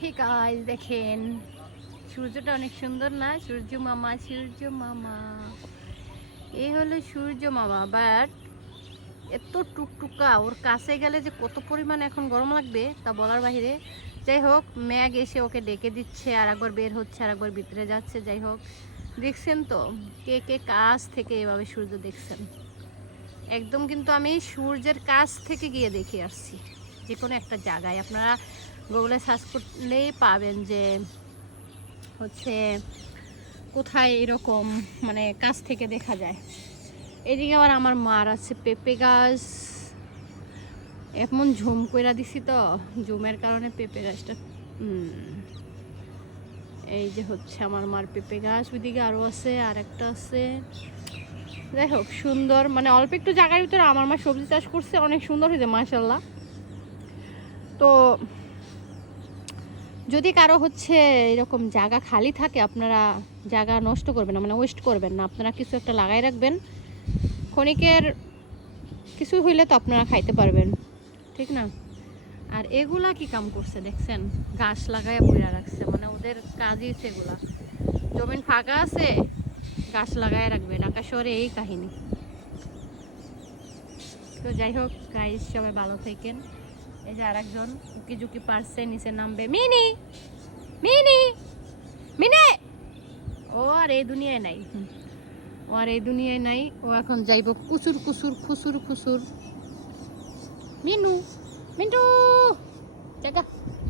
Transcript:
Hey guys, দেখেন সূর্যটা অনেক সুন্দর না? সূর্য মামা, সূর্য মামা, এই হলো সূর্য মামা। বাট এত টুকটুকা, ওর কাছে গেলে যে কত পরিমাণ এখন গরম লাগবে তা বলার বাহিরে। যাই হোক, ম্যাগ এসে ওকে ডেকে দিচ্ছে, আর একবার বের হচ্ছে, আর একবার ভিতরে যাচ্ছে। যাই হোক, দেখছেন তো কে কে কাছ থেকে এভাবে সূর্য দেখছেন? একদম কিন্তু আমি সূর্যের কাছ থেকে গিয়ে দেখে আসছি যে কোনো একটা জায়গায়। আপনারা গুগলে সার্চ করলেই পাবেন যে হচ্ছে কোথায় এরকম মানে কাছ থেকে দেখা যায়। এদিকে আবার আমার মার আছে পেঁপে গাছ, এমন ঝুম কইরা দিছি তো, ঝুমের কারণে পেঁপে গাছটা এই যে হচ্ছে আমার মার পেঁপে গাছ। ওইদিকে আরও আছে, আর একটা আছে। যাই হোক, সুন্দর, মানে অল্প একটু জায়গার ভিতরে আমার মা সবজি চাষ করছে, অনেক সুন্দর হয়েছে মাশাল্লাহ। তো যদি কারো হচ্ছে এরকম জায়গা খালি থাকে, আপনারা জায়গা নষ্ট করবেন না, মানে ওয়েস্ট করবেন না, আপনারা কিছু একটা লাগাই রাখবেন। ক্ষণিকের কিছু হইলে তো আপনারা খাইতে পারবেন, ঠিক না? আর এগুলা কি কাম করছে দেখছেন? গাছ লাগাইয়া বইরা রাখছে, মানে ওদের কাজই সেগুলা। জমিন ফাঁকা আছে, গাছ লাগায় রাখবে। ঢাকা শহরে এই কাহিনী। তো যাই হোক গাইস, সবাই ভালো থাকেন। এই যে আরেকজন উকি ঝুঁকি পারছে, নিচে নামবে। মিনি, মিনি, মিনে, ও আর এই দুনিয়ায় নাই। ও আর এই দুনিয়ায় নাই। ও এখন যাইব কুসুর কুসুর খুসুর খুসুর। মিনু, মিন্টু, জায়গা